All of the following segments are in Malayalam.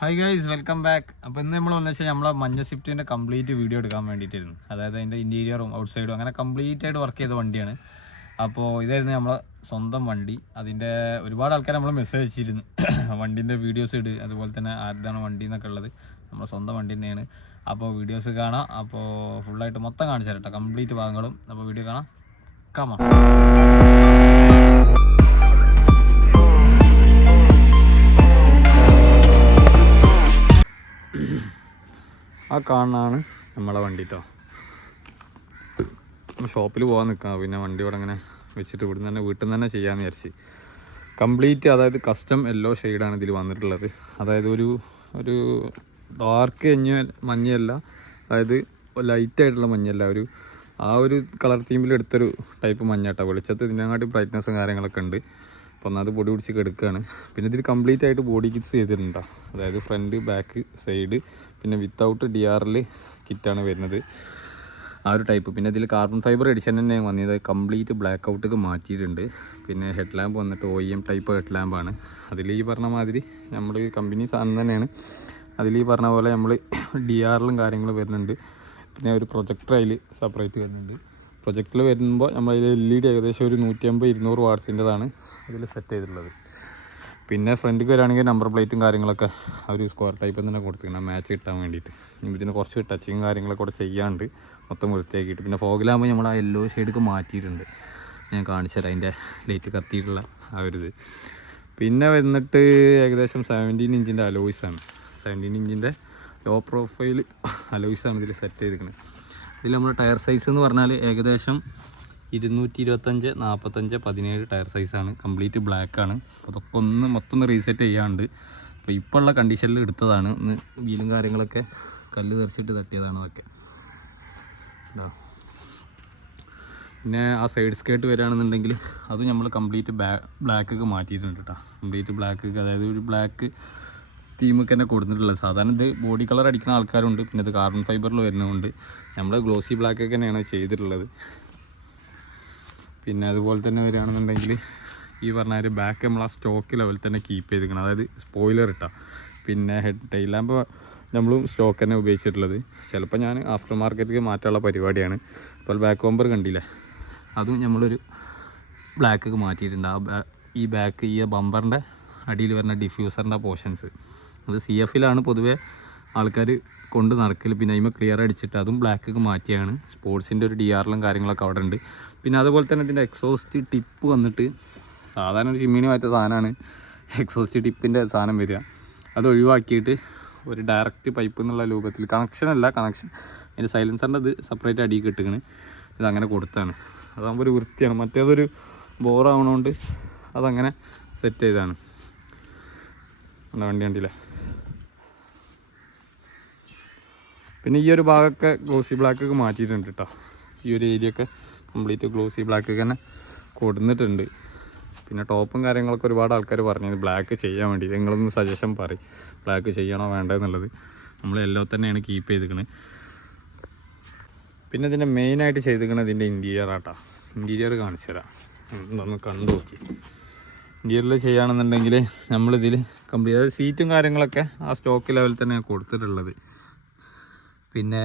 ഹായ് ഗൈസ് വെൽക്കം ബാക്ക് അപ്പോൾ ഇന്ന് നമ്മൾ വന്നു വെച്ചാൽ നമ്മളെ മഞ്ഞ സ്വിഫ്റ്റിന്റെ കംപ്ലീറ്റ് വീഡിയോ എടുക്കാൻ വേണ്ടിയിട്ടായിരുന്നു. അതായത് അതിന്റെ ഇന്റീരിയറും ഔട്ട് സൈഡും അങ്ങനെ കംപ്ലീറ്റ് ആയിട്ട് വർക്ക് ചെയ്ത വണ്ടിയാണ്. അപ്പോൾ ഇതായിരുന്നു നമ്മളെ സ്വന്തം വണ്ടി. അതിന്റെ ഒരുപാട് ആൾക്കാർ നമ്മൾ മെസ്സേജ് അയച്ചിരുന്നു. വണ്ടീന്റെ വീഡിയോസ് ഇട് അതുപോലെ തന്നെ ആരുതാണ് വണ്ടി എന്നൊക്കെ ഉള്ളത്. നമ്മുടെ സ്വന്തം വണ്ടി തന്നെയാണ്. അപ്പോൾ വീഡിയോസ് കാണാം. അപ്പോൾ ഫുള്ളായിട്ട് മൊത്തം കാണിച്ചു തരട്ടെ കംപ്ലീറ്റ് ഭാഗങ്ങളും. അപ്പോൾ വീഡിയോ കാണാം. കമാ ആ കാണാണ് നമ്മളെ വണ്ടി കേട്ടോ ഷോപ്പിൽ പോകാൻ നിൽക്കാം പിന്നെ വണ്ടി ഇവിടെ അങ്ങനെ വെച്ചിട്ട് ഇവിടുന്ന് തന്നെ വീട്ടിൽ നിന്ന് തന്നെ ചെയ്യാമെന്ന് വിചാരിച്ച്. കംപ്ലീറ്റ് അതായത് കസ്റ്റം യെല്ലോ ഷെയ്ഡാണ് ഇതിൽ വന്നിട്ടുള്ളത്. അതായത് ഒരു ഒരു ഡാർക്ക് എഞ്ഞ മഞ്ഞയല്ല അതായത് ലൈറ്റ് ആയിട്ടുള്ള മഞ്ഞല്ല ഒരു ആ ഒരു കളർ തീമിൽ എടുത്തൊരു ടൈപ്പ് മഞ്ഞാട്ടോ വെളിച്ചത്ത് ഇതിനെങ്ങാട്ടി ബ്രൈറ്റ്നസ്സും കാര്യങ്ങളൊക്കെ ഉണ്ട്. അപ്പോൾ ഒന്നാമത് ബോഡി പിടിച്ച് കിടക്കുകയാണ് പിന്നെ ഇതിൽ കംപ്ലീറ്റ് ആയിട്ട് ബോഡി കിറ്റ്സ് ചെയ്തിട്ടുണ്ട്. അതായത് ഫ്രണ്ട് ബാക്ക് സൈഡ് പിന്നെ വിത്തൗട്ട് ഡി ആറിൽ കിറ്റാണ് വരുന്നത്. ആ ഒരു ടൈപ്പ് പിന്നെ ഇതിൽ കാർബൺ ഫൈബർ എഡിഷൻ തന്നെ വന്നത് കംപ്ലീറ്റ് ബ്ലാക്ക് ഔട്ടൊക്കെ മാറ്റിയിട്ടുണ്ട്. പിന്നെ ഹെഡ് ലാമ്പ് വന്നിട്ട് ഒ എം ടൈപ്പ് ഹെഡ് ലാമ്പാണ് അതിൽ ഈ പറഞ്ഞ മാതിരി നമ്മൾ കമ്പനി സാധനം തന്നെയാണ്. അതിൽ ഈ പറഞ്ഞ പോലെ നമ്മൾ ഡി ആറിലും കാര്യങ്ങളും വരുന്നുണ്ട്. പിന്നെ ഒരു പ്രൊജക്ടർ അതിൽ സെപ്പറേറ്റ് വരുന്നുണ്ട്. പ്രൊജക്റ്റിൽ വരുമ്പോൾ നമ്മൾ അതിൽ എൽ ഇ ഡി ഏകദേശം ഒരു നൂറ്റമ്പത് ഇരുന്നൂറ് വാട്സിന്റെതാണ് അതിൽ സെറ്റ് ചെയ്തിട്ടുള്ളത്. പിന്നെ ഫ്രണ്ടിലേക്ക് വരികയാണെങ്കിൽ നമ്പർ പ്ലേറ്റും കാര്യങ്ങളൊക്കെ ഒരു സ്ക്വയർ ടൈപ്പ് തന്നെ കൊടുത്തിരിക്കണം മാച്ച് കിട്ടാൻ വേണ്ടിയിട്ട്. ഇനി പിന്നെ കുറച്ച് ടച്ചിങ് കാര്യങ്ങളൊക്കെ കൂടെ ചെയ്യാണ്ട് മൊത്തം വൃത്തിയാക്കിയിട്ട്. പിന്നെ ഫോഗിലാകുമ്പോൾ നമ്മൾ ആ യെല്ലോ ഷെയ്ഡൊക്കെ മാറ്റിയിട്ടുണ്ട്. ഞാൻ കാണിച്ചു അതിന്റെ ലൈറ്റ് കത്തിയിട്ടുള്ള ആ ഒരു ഇത്. പിന്നെ വന്നിട്ട് ഏകദേശം സെവന്റീൻ ഇഞ്ചിന്റെ അലോയ്സാണ് സെവന്റീൻ ഇഞ്ചിന്റെ ലോ പ്രൊഫൈൽ അലോയ്സാണ് ഇതിൽ സെറ്റ് ചെയ്തിരിക്കുന്നത്. ഇതിൽ നമ്മുടെ ടയർ സൈസ് എന്ന് പറഞ്ഞാൽ ഏകദേശം ഇരുന്നൂറ്റി ഇരുപത്തഞ്ച് നാൽപ്പത്തഞ്ച് പതിനേഴ് ടയർ സൈസാണ് കംപ്ലീറ്റ് ബ്ലാക്ക് ആണ്. അതൊക്കെ ഒന്ന് മൊത്തം ഒന്ന് റീസെറ്റ് ചെയ്യാണ്ട് അപ്പോൾ ഇപ്പോൾ ഉള്ള കണ്ടീഷനിൽ എടുത്തതാണ്. ഒന്ന് വീലും കാര്യങ്ങളൊക്കെ കല്ല് തെറിച്ചിട്ട് തട്ടിയതാണ് അതൊക്കെ. പിന്നെ ആ സൈഡ് സ്കേർട്ട് വരികയാണെന്നുണ്ടെങ്കിൽ അത് നമ്മൾ കംപ്ലീറ്റ് ബ്ലാക്കൊക്കെ മാറ്റിയിട്ടുണ്ട് കേട്ടോ കംപ്ലീറ്റ് ബ്ലാക്കൊക്കെ അതായത് ഒരു ബ്ലാക്ക് തീമൊക്കെ തന്നെ കൊടുത്തിട്ടുള്ളത്. സാധാരണ ഇത് ബോഡി കളർ അടിക്കുന്ന ആൾക്കാരുണ്ട്. പിന്നെ ഇത് കാർബൺ ഫൈബറിൽ വരുന്നതുകൊണ്ട് നമ്മൾ ഗ്ലോസി ബ്ലാക്ക് ഒക്കെ തന്നെയാണ് ചെയ്തിട്ടുള്ളത്. പിന്നെ അതുപോലെ തന്നെ വരികയാണെന്നുണ്ടെങ്കിൽ ഈ പറഞ്ഞ ഒരു ബാക്ക് നമ്മൾ ആ സ്റ്റോക്ക് ലെവൽ തന്നെ കീപ്പ് ചെയ്തിരിക്കണം. അതായത് സ്പോയിലർ ഇട്ടാ. പിന്നെ ഹെഡ് ടൈൽ ലാമ്പ് നമ്മളും സ്റ്റോക്ക് തന്നെ ഉപയോഗിച്ചിട്ടുള്ളത്. ചിലപ്പോൾ ഞാൻ ആഫ്റ്റർ മാർക്കറ്റിലേക്ക് മാറ്റാനുള്ള പരിപാടിയാണ്. ഇപ്പോൾ ബാക്ക് കോമ്പർ കണ്ടില്ലേ? അതും നമ്മളൊരു ബ്ലാക്കൊക്കെ മാറ്റിയിട്ടുണ്ട്. ആ ഈ ബാക്ക് ഈ ബമ്പറിന്റെ അടിയിൽ വരുന്ന ഡിഫ്യൂസറിന്റെ പോർഷൻസ് അത് സി എഫിലാണ് പൊതുവേ ആൾക്കാർ കൊണ്ട് നടക്കൽ പിന്നെ അതിമ ക്ലിയർ അടിച്ചിട്ട് അതും ബ്ലാക്കൊക്കെ മാറ്റിയാണ്. സ്പോർട്സിന്റെ ഒരു ഡി ആറിലും കാര്യങ്ങളൊക്കെ അവിടെ ഉണ്ട്. പിന്നെ അതുപോലെ തന്നെ ഇതിന്റെ എക്സോസ്റ്റ് ടിപ്പ് വന്നിട്ട് സാധാരണ ഒരു ചിമ്മിനി മാറ്റ സാധനമാണ് എക്സോസ്റ്റ് ടിപ്പിന്റെ സാധനം വരിക. അത് ഒഴിവാക്കിയിട്ട് ഒരു ഡയറക്റ്റ് പൈപ്പ് എന്നുള്ള രൂപത്തിൽ കണക്ഷൻ അല്ല കണക്ഷൻ അതിന്റെ സൈലൻസറിന്റെ ഇത് സെപ്പറേറ്റ് അടിയിൽ കിട്ടുകയാണ് ഇതങ്ങനെ കൊടുത്താണ്. അതാകുമ്പോൾ ഒരു വൃത്തിയാണ്. മറ്റേതൊരു ബോറാവണോണ്ട് അതങ്ങനെ സെറ്റ് ചെയ്താണ്. വണ്ടി കണ്ടില്ലേ? പിന്നെ ഈ ഒരു ഭാഗമൊക്കെ ഗ്ലോസി ബ്ലാക്കൊക്കെ മാറ്റിയിട്ടുണ്ട് കേട്ടോ ഈ ഒരു ഏരിയ ഒക്കെ കംപ്ലീറ്റ് ഗ്ലോസി ബ്ലാക്കൊക്കെ തന്നെ കൊടുന്നിട്ടുണ്ട്. പിന്നെ ടോപ്പും കാര്യങ്ങളൊക്കെ ഒരുപാട് ആൾക്കാർ പറഞ്ഞു ബ്ലാക്ക് ചെയ്യാൻ വേണ്ടി. നിങ്ങളൊന്ന് സജഷൻ പറയും. ബ്ലാക്ക് ചെയ്യണോ വേണ്ടെന്നുള്ളത് നമ്മൾ എല്ലോ തന്നെയാണ് കീപ്പ് ചെയ്തിരിക്കുന്നത് പിന്നെ ഇതിന്റെ മെയിനായിട്ട് ചെയ്തിരിക്കുന്നത് ഇതിന്റെ ഇന്റീരിയർ ആട്ടാ. ഇന്റീരിയർ കാണിച്ചു തരാം. എന്തൊന്ന് കണ്ടു നോക്കി. ഇന്റീരിയറിൽ ചെയ്യുകയാണെന്നുണ്ടെങ്കിൽ നമ്മളിതിൽ കംപ്ലീറ്റ് അതായത് സീറ്റും കാര്യങ്ങളൊക്കെ ആ സ്റ്റോക്ക് ലെവലിൽ തന്നെയാണ് കൊടുത്തിട്ടുള്ളത്. പിന്നെ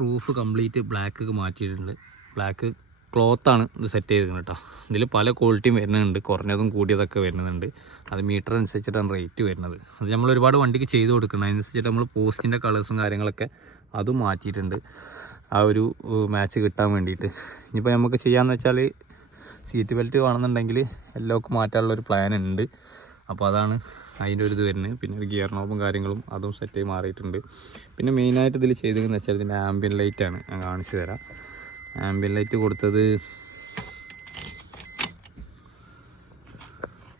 റൂഫ് കംപ്ലീറ്റ് ബ്ലാക്ക് മാറ്റിയിട്ടുണ്ട്. ബ്ലാക്ക് ക്ലോത്താണ് ഇത് സെറ്റ് ചെയ്തിരിക്കുന്നത് കേട്ടോ ഇതിൽ പല ക്വാളിറ്റിയും വരുന്നുണ്ട്. കുറഞ്ഞതും കൂടിയതൊക്കെ വരുന്നുണ്ട്. അത് മീറ്റർ അനുസരിച്ചിട്ടാണ് റേറ്റ് വരുന്നത്. അത് നമ്മൾ ഒരുപാട് വണ്ടിക്ക് ചെയ്ത് കൊടുക്കണം. അതിനനുസരിച്ചിട്ട് നമ്മൾ പോസ്റ്റിന്റെ കളേഴ്സും കാര്യങ്ങളൊക്കെ അതും മാറ്റിയിട്ടുണ്ട്. ആ ഒരു മാച്ച് കിട്ടാൻ വേണ്ടിയിട്ട്. ഇനിയിപ്പോൾ നമുക്ക് ചെയ്യാമെന്ന് വെച്ചാൽ സീറ്റ് ബെൽറ്റ് വേണമെന്നുണ്ടെങ്കിൽ എല്ലാവർക്കും മാറ്റാനുള്ളൊരു പ്ലാൻ ഉണ്ട്. അപ്പോൾ അതാണ് അതിന്റെ ഒരു ഇത് വരുന്നത്. പിന്നെ ഒരു ഗിയർ നോബും കാര്യങ്ങളും അതും സെറ്റ് ആയി മാറിയിട്ടുണ്ട്. പിന്നെ മെയിനായിട്ട് ഇതിൽ ചെയ്തതെന്ന് വെച്ചാൽ ഇതിന്റെ ആംബിയൻ ലൈറ്റാണ് ഞാൻ കാണിച്ചു തരാം. ആംബിയൻ ലൈറ്റ് കൊടുത്തത്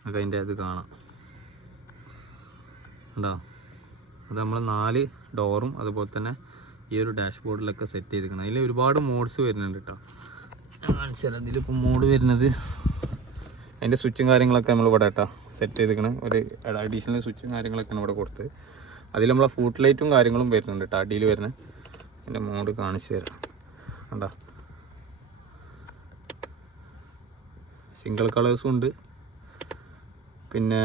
അതിന്റെ അത് കാണാം. ഉണ്ടോ അത് നമ്മൾ നാല് ഡോറും അതുപോലെ തന്നെ ഈ ഒരു ഡാഷ്ബോർഡിലൊക്കെ സെറ്റ് ചെയ്തിരിക്കണം അതിൽ ഒരുപാട് മോഡ്സ് വരുന്നുണ്ട് കേട്ടോ. ഞാൻ കാണിച്ചു തരാം. ഇതിലിപ്പോൾ മോഡ് വരുന്നത് അതിന്റെ സ്വിച്ചും കാര്യങ്ങളൊക്കെ നമ്മൾ ഇവിടെ കേട്ടോ സെറ്റ് ചെയ്തിരിക്കണം. ഒരു അഡീഷണൽ സ്വിച്ചും കാര്യങ്ങളൊക്കെയാണ് ഇവിടെ കൊടുത്തത്. അതിൽ നമ്മളെ ഫൂട്ട് ലൈറ്റും കാര്യങ്ങളും വരുന്നുണ്ട് കേട്ടോ അടിയിൽ വരുന്ന. അതിന്റെ മോഡ് കാണിച്ചു തരാം. കണ്ടോ? സിംഗിൾ കളേഴ്സും ഉണ്ട്. പിന്നെ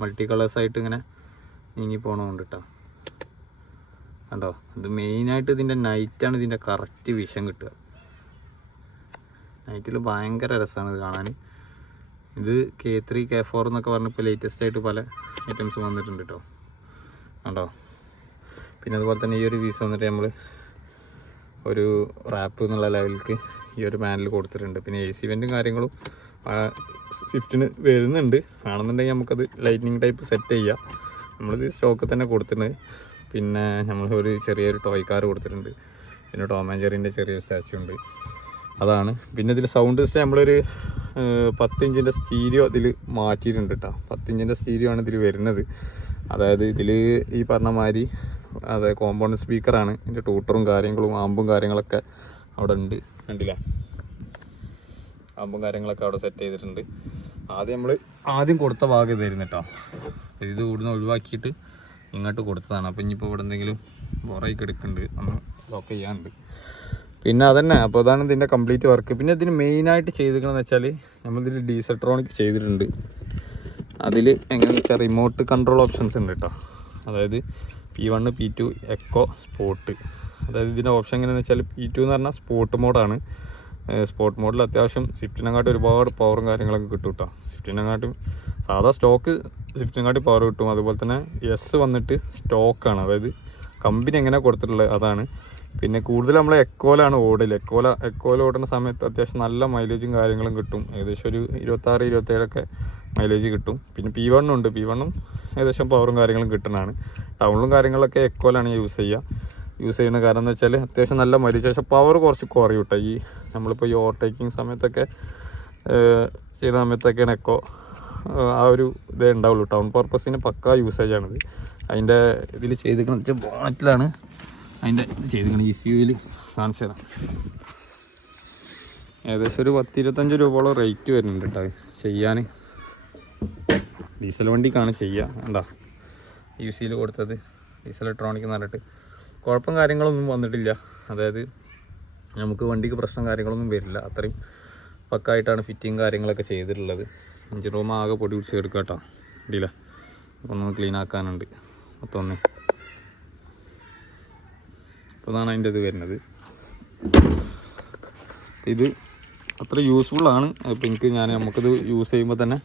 മൾട്ടി കളേഴ്സായിട്ട് ഇങ്ങനെ നീങ്ങി പോകണമുണ്ട് കേട്ടോ കണ്ടോ? ഇത് മെയിനായിട്ട് ഇതിന്റെ നൈറ്റാണ് ഇതിന്റെ കറക്റ്റ് വിഷം കിട്ടുക. നൈറ്റിൽ ഭയങ്കര രസമാണ് ഇത് കാണാൻ ഇത് കെ ത്രീ കെ ഫോർ എന്നൊക്കെ പറഞ്ഞപ്പോൾ ലേറ്റസ്റ്റ് ആയിട്ട് പല ഐറ്റംസ് വന്നിട്ടുണ്ട് കേട്ടോ കണ്ടോ? പിന്നെ അതുപോലെ തന്നെ ഈ ഒരു പീസ് വന്നിട്ട് നമ്മൾ ഒരു റാപ്പ് എന്നുള്ള ലെവലിലേക്ക് ഈ ഒരു പാനൽ കൊടുത്തിട്ടുണ്ട്. പിന്നെ എ സി വെന്റും കാര്യങ്ങളും സ്വിഫ്റ്റിന് വരുന്നുണ്ട്. ആണെന്നുണ്ടെങ്കിൽ നമുക്കത് ലൈറ്റിനിങ് ടൈപ്പ് സെറ്റ് ചെയ്യാം. നമ്മളിത് സ്റ്റോക്ക് തന്നെ കൊടുത്തിട്ടുണ്ട് പിന്നെ നമ്മൾ ഒരു ചെറിയൊരു ടോയ് കാർ കൊടുത്തിട്ടുണ്ട്. പിന്നെ ടോം ആൻഡ് ജെറിന്റെ ചെറിയൊരു സ്റ്റാച്ചു ഉണ്ട്. അതാണ്. പിന്നെ ഇതിൽ സൗണ്ട് സിസ്റ്റം നമ്മളൊരു പത്തിഞ്ചിന്റെ സ്റ്റീരിയോ ഇതിൽ മാറ്റിയിട്ടുണ്ട് കേട്ടോ പത്ത് ഇഞ്ചിന്റെ സ്റ്റീരിയോ ആണ് ഇതിൽ വരുന്നത്. അതായത് ഇതിൽ ഈ പറഞ്ഞ മാതിരി അതായത് കോമ്പൗണ്ട് സ്പീക്കറാണ് ഇതിന്റെ ടൂട്ടറും കാര്യങ്ങളും ആമ്പും കാര്യങ്ങളൊക്കെ അവിടെ ഉണ്ട്. കണ്ടില്ല? ആമ്പും കാര്യങ്ങളൊക്കെ അവിടെ സെറ്റ് ചെയ്തിട്ടുണ്ട്. ആദ്യം നമ്മൾ ആദ്യം കൊടുത്ത ഭാഗം ഇതായിരുന്നു കേട്ടോ ഇത് ഇവിടുന്ന് ഒഴിവാക്കിയിട്ട് ഇങ്ങോട്ട് കൊടുത്തതാണ്. അപ്പം ഇനിയിപ്പോൾ ഇവിടെ എന്തെങ്കിലും ബോറായി കിടക്കുന്നുണ്ട് ഒന്ന് ലോക്ക് ചെയ്യാനുണ്ട്. പിന്നെ അതന്നെ അപ്പോൾ അതാണ് ഇതിന്റെ കംപ്ലീറ്റ് വർക്ക് പിന്നെ ഇതിന് മെയിനായിട്ട് ചെയ്തിരിക്കണമെന്ന് വെച്ചാൽ നമ്മളിതിൽ ഡീസൽട്രോണിക് ചെയ്തിട്ടുണ്ട്. അതിൽ എങ്ങനെ വെച്ചാൽ റിമോട്ട് കൺട്രോൾ ഓപ്ഷൻസ് ഉണ്ട് കേട്ടോ അതായത് P one P two eco spot അതായത് ഇതിന്റെ ഓപ്ഷൻ എങ്ങനെയാണെന്ന് വെച്ചാൽ പി ടു എന്ന് പറഞ്ഞാൽ സ്പോട്ട് മോഡാണ് സ്പോട്ട് മോഡിൽ അത്യാവശ്യം സ്വിഫ്റ്റിനെക്കാട്ടും ഒരുപാട് പവറും കാര്യങ്ങളൊക്കെ കിട്ടും കേട്ടോ സ്വിഫ്റ്റിനെക്കാട്ടും സാധാ സ്റ്റോക്ക് സ്വിഫ്റ്റിനെക്കാട്ടും പവർ കിട്ടും അതുപോലെ തന്നെ എസ് വന്നിട്ട് സ്റ്റോക്കാണ് അതായത് കമ്പനി എങ്ങനെ കൊടുത്തിട്ടുള്ളത്? അതാണ്. പിന്നെ കൂടുതൽ നമ്മൾ എക്കോലാണ് ഓടൽ എക്കോല എക്കോല ഓടുന്ന സമയത്ത് അത്യാവശ്യം നല്ല മൈലേജും കാര്യങ്ങളും കിട്ടും. ഏകദേശം ഒരു ഇരുപത്താറ് ഇരുപത്തേഴൊക്കെ മൈലേജ് കിട്ടും. പിന്നെ പി വണ്ണും ഉണ്ട്. പി വണ്ണും ഏകദേശം പവറും കാര്യങ്ങളും കിട്ടുന്നതാണ്. ടൗണിലും കാര്യങ്ങളൊക്കെ എക്കോലാണ് യൂസ് ചെയ്യുക യൂസ് ചെയ്യുന്ന കാരണം എന്ന് വെച്ചാൽ അത്യാവശ്യം നല്ല മൈലേജ് പക്ഷേ പവർ കുറച്ച് കുറയും കേട്ടോ ഈ നമ്മളിപ്പോൾ ഈ ഓവർടേക്കിംഗ് സമയത്തൊക്കെ ചെയ്യുന്ന സമയത്തൊക്കെയാണ് എക്കോ ആ ഒരു ഇതേ ഉണ്ടാവുള്ളൂ. ടൗൺ പർപ്പസിന് പക്കാ യൂസേജ് ആണിത്. അതിന്റെ ഇതിൽ ചെയ്തിരിക്കുന്നത് വെച്ചാൽ ബോണറ്റിലാണ് അതിന്റെ ചെയ്തിരിക്കുന്നത് ഇ സി യുയിൽ തരാം ഏകദേശം ഒരു പത്തിരുപത്തഞ്ച് രൂപയോളം റേറ്റ് വരുന്നുണ്ട് കേട്ടോ ചെയ്യാൻ. ഡീസൽ വണ്ടിക്കാണ് ചെയ്യുക എന്താ? യു സിയിൽ കൊടുത്തത്. ഡീസൽ ഇലക്ട്രോണിക് എന്ന് പറഞ്ഞിട്ട്. കുഴപ്പം കാര്യങ്ങളൊന്നും വന്നിട്ടില്ല. അതായത് നമുക്ക് വണ്ടിക്ക് പ്രശ്നം കാര്യങ്ങളൊന്നും വരില്ല. അത്രയും പക്കായിട്ടാണ് ഫിറ്റിങ് കാര്യങ്ങളൊക്കെ ചെയ്തിട്ടുള്ളത്. എഞ്ചിൻ റൂം ആകെ പൊടി പിടിച്ച് എടുക്കാം കേട്ടോ ഇല്ല? ഒന്ന് ക്ലീൻ ആക്കാനുണ്ട്. മൊത്തം ഒന്ന് അതാണ് അതിന്റെ ഇത് വരുന്നത്. ഇത് അത്ര യൂസ്ഫുൾ ആണ്. അപ്പോൾ എനിക്ക് ഞാൻ നമുക്കിത് യൂസ് ചെയ്യുമ്പോൾ തന്നെ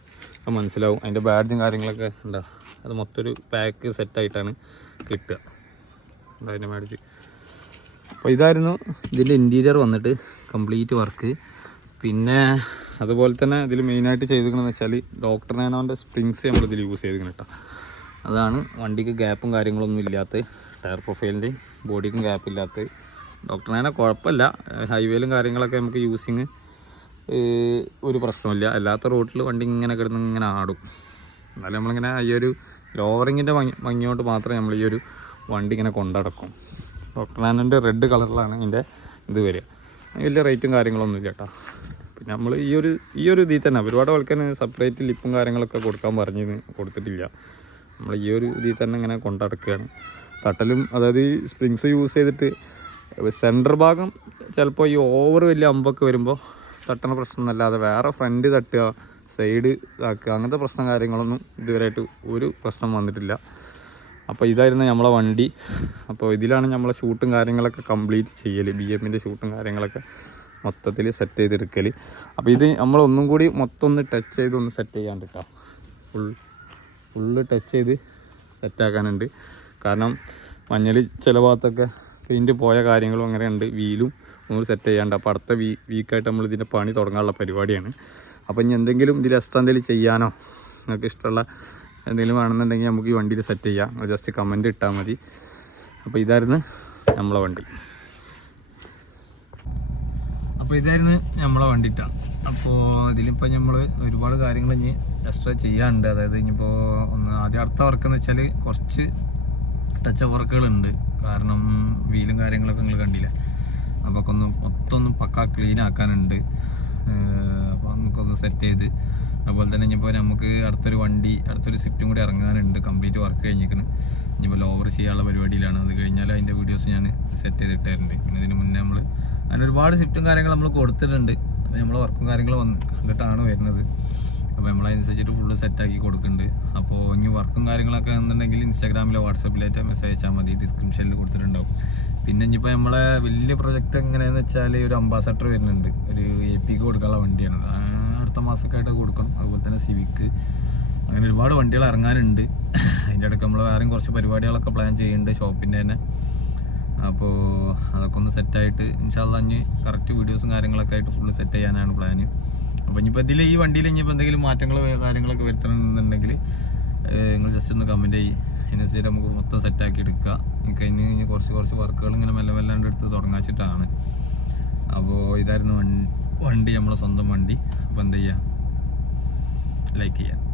മനസ്സിലാവും. അതിന്റെ ബാഡ്ജും കാര്യങ്ങളൊക്കെ ഉണ്ടോ? അത് മൊത്തം ഒരു പാക്ക് സെറ്റായിട്ടാണ് കിട്ടുക. അതിന്റെ ബാഡ്ജ് അപ്പോൾ ഇതായിരുന്നു ഇതിന്റെ ഇന്റീരിയർ വന്നിട്ട് കംപ്ലീറ്റ് വർക്ക് പിന്നെ അതുപോലെ തന്നെ ഇതിൽ മെയിനായിട്ട് ചെയ്തിരിക്കണമെന്ന് വെച്ചാൽ ഡോക്ടർ നാനോന്റെ സ്പ്രിങ്സ് നമ്മളിതിൽ യൂസ് ചെയ്തിരിക്കണം കേട്ടോ അതാണ് വണ്ടിക്ക് ഗ്യാപ്പും കാര്യങ്ങളൊന്നും ഇല്ലാത്ത ടയർ പ്രൊഫൈലിന്റെയും ബോഡിക്കും ഗ്യാപ്പ് ഇല്ലാത്ത ഡോക്ടർ നാനോ കുഴപ്പമില്ല. ഹൈവേയിലും കാര്യങ്ങളൊക്കെ നമുക്ക് യൂസിങ് ഒരു പ്രശ്നമില്ല അല്ലാത്ത റോട്ടിൽ വണ്ടി ഇങ്ങനെ കിടന്ന് ഇങ്ങനെ ആടും. എന്നാലും നമ്മളിങ്ങനെ ഈ ഒരു ലോവറിങ്ങിന്റെ ഭംഗി ഭംഗിയോട്ട് മാത്രമേ നമ്മൾ ഈ ഒരു വണ്ടി ഇങ്ങനെ കൊണ്ടടക്കും. ഡോക്ടർ ആനന്റെ റെഡ് കളറിലാണ് ഇതിന്റെ ഇത് വരിക. വലിയ റേറ്റും കാര്യങ്ങളൊന്നും ഇല്ല കേട്ടോ. പിന്നെ നമ്മൾ ഈ ഒരു ഈ ഒരു ഇതിൽ തന്നെ ഒരുപാട് ആൾക്കാർ സെപ്പറേറ്റ് ലിപ്പും കാര്യങ്ങളൊക്കെ കൊടുക്കാൻ പറഞ്ഞിരുന്നു കൊടുത്തിട്ടില്ല. നമ്മൾ ഈ ഒരു ഇതിൽ തന്നെ ഇങ്ങനെ കൊണ്ടടക്കുകയാണ്. തട്ടലും അതായത് ഈ സ്പ്രിങ്സ് യൂസ് ചെയ്തിട്ട് സെന്റർ ഭാഗം ചിലപ്പോൾ ഈ ഓവർ വലിയ അമ്പൊക്കെ വരുമ്പോൾ തട്ടണ പ്രശ്നമൊന്നുമല്ലാതെ വേറെ ഫ്രണ്ട് തട്ടുക സൈഡ് ഇതാക്കുക അങ്ങനത്തെ പ്രശ്നം കാര്യങ്ങളൊന്നും ഇതുവരെയായിട്ട് ഒരു പ്രശ്നം വന്നിട്ടില്ല. അപ്പോൾ ഇതായിരുന്നു നമ്മളെ വണ്ടി. അപ്പോൾ ഇതിലാണ് നമ്മളെ ഷൂട്ടും കാര്യങ്ങളൊക്കെ കംപ്ലീറ്റ് ചെയ്യൽ ബി എമ്മിന്റെ ഷൂട്ടും കാര്യങ്ങളൊക്കെ മൊത്തത്തിൽ സെറ്റ് ചെയ്തെടുക്കൽ അപ്പോൾ ഇത് നമ്മളൊന്നും കൂടി മൊത്തം ഒന്ന് ടച്ച് ചെയ്ത് ഒന്ന് സെറ്റ് ചെയ്യാണ്ട് കേട്ടോ ഫുൾ ഫുള്ള് ടച്ച് ചെയ്ത് സെറ്റാക്കാനുണ്ട് കാരണം മഞ്ഞൾ ചില ഭാഗത്തൊക്കെ പെയിന്റ് പോയ കാര്യങ്ങളും അങ്ങനെ ഉണ്ട് വീലും ഒന്നും സെറ്റ് ചെയ്യാണ്ട്. അപ്പോൾ അടുത്ത വീ വീക്കായിട്ട് നമ്മൾ ഇതിന്റെ പണി തുടങ്ങാനുള്ള പരിപാടിയാണ്. അപ്പോൾ ഇനി എന്തെങ്കിലും ഇതിൽ എക്സ്ട്രാ എന്തെങ്കിലും ചെയ്യാനോ നിങ്ങൾക്ക് ഇഷ്ടമുള്ള എന്തെങ്കിലും വേണമെന്നുണ്ടെങ്കിൽ നമുക്ക് ഈ വണ്ടിയിൽ സെറ്റ് ചെയ്യാം. ജസ്റ്റ് കമന്റ് ഇട്ടാൽ മതി. അപ്പോൾ ഇതായിരുന്നു നമ്മളെ വണ്ടി. അപ്പോൾ ഇതായിരുന്നു നമ്മളെ വണ്ടിട്ട അപ്പോൾ ഇതിലിപ്പോൾ നമ്മൾ ഒരുപാട് കാര്യങ്ങൾ ഇനി എക്സ്ട്രാ ചെയ്യാനുണ്ട്. അതായത് ഇനിയിപ്പോൾ ഒന്ന് ആദ്യം അടുത്ത വർക്ക് എന്ന് വെച്ചാൽ കുറച്ച് ടച്ച് വർക്കുകളുണ്ട് കാരണം വീലും കാര്യങ്ങളൊക്കെ നിങ്ങൾ കണ്ടില്ല? അപ്പോൾ ഒക്കെ ഒന്ന് മൊത്തമൊന്ന് പക്കാ ക്ലീൻ ആക്കാനുണ്ട്. അപ്പോൾ നമുക്കൊന്ന് സെറ്റ് ചെയ്ത്. അതുപോലെ തന്നെ ഇനിയിപ്പോൾ നമുക്ക് അടുത്തൊരു വണ്ടി അടുത്തൊരു സ്വിഫ്റ്റും കൂടി ഇറങ്ങാനുണ്ട്. Complete work കഴിഞ്ഞിരിക്കണം. ഇനിയിപ്പോൾ ലോവർ ചെയ്യാനുള്ള പരിപാടിയിലാണ്. അത് കഴിഞ്ഞാൽ അതിന്റെ വീഡിയോസ് ഞാൻ സെറ്റ് ചെയ്തിട്ടുണ്ട് പിന്നെ ഇതിന് മുന്നേ നമ്മൾ അങ്ങനെ ഒരുപാട് സ്വിഫ്റ്റും കാര്യങ്ങളും നമ്മൾ കൊടുത്തിട്ടുണ്ട്. അപ്പോൾ നമ്മൾ വർക്കും കാര്യങ്ങളും വന്ന് കണ്ടിട്ടാണ് വരുന്നത്. അപ്പോൾ നമ്മൾ അതിനനുസരിച്ചിട്ട് ഫുള്ള് സെറ്റാക്കി കൊടുക്കുന്നുണ്ട്. അപ്പോൾ ഇനി വർക്കും കാര്യങ്ങളൊക്കെ എന്നുണ്ടെങ്കിൽ ഇൻസ്റ്റാഗ്രാമിലോ വാട്സപ്പിലേറ്റോ മെസ്സേജ് അയച്ചാൽ മതി. ഡിസ്ക്രിപ്ഷനിൽ കൊടുത്തിട്ടുണ്ടാവും. പിന്നെ ഇനിയിപ്പോൾ നമ്മളെ വലിയ പ്രൊജക്റ്റ് എങ്ങനെയാണെന്ന് വെച്ചാൽ ഒരു അംബാസഡർ വരുന്നുണ്ട്. ഒരു എ പിക്ക് കൊടുക്കാനുള്ള വണ്ടിയാണ്. അടുത്ത മാസമൊക്കെ ആയിട്ട് കൊടുക്കണം. അതുപോലെ തന്നെ സിവിക്ക് അങ്ങനെ ഒരുപാട് വണ്ടികൾ ഇറങ്ങാനുണ്ട്. അതിന്റെ ഇടയ്ക്ക് നമ്മൾ വേറെയും കുറച്ച് പരിപാടികളൊക്കെ പ്ലാൻ ചെയ്യുന്നുണ്ട് ഷോപ്പിന്റെ തന്നെ. അപ്പോൾ അതൊക്കെ ഒന്ന് സെറ്റായിട്ട് ഇൻഷാല്ല ഇനി കറക്റ്റ് വീഡിയോസും കാര്യങ്ങളൊക്കെ ആയിട്ട് ഫുള്ള് സെറ്റ് ചെയ്യാനാണ് പ്ലാൻ അപ്പോൾ ഇനിയിപ്പോൾ ഇതിൽ ഈ വണ്ടിയിൽ ഇനിയിപ്പോൾ എന്തെങ്കിലും മാറ്റങ്ങൾ കാര്യങ്ങളൊക്കെ വരുത്തണമെന്നുണ്ടെങ്കിൽ നിങ്ങൾ ജസ്റ്റ് ഒന്ന് കമന്റ് ചെയ്യും. അതിനനുസരിച്ച് നമുക്ക് മൊത്തം സെറ്റാക്കി എടുക്കുക എനിക്ക് ഇനി കുറച്ച് കുറച്ച് വർക്കുകൾ ഇങ്ങനെ മെല്ലെ മെല്ലാണ്ട് എടുത്ത് തുടങ്ങാച്ചിട്ടാണ്. അപ്പോൾ ഇതായിരുന്നു വണ്ടി നമ്മളെ സ്വന്തം വണ്ടി. അപ്പോൾ എന്ത് ചെയ്യുക ലൈക്ക് ചെയ്യുക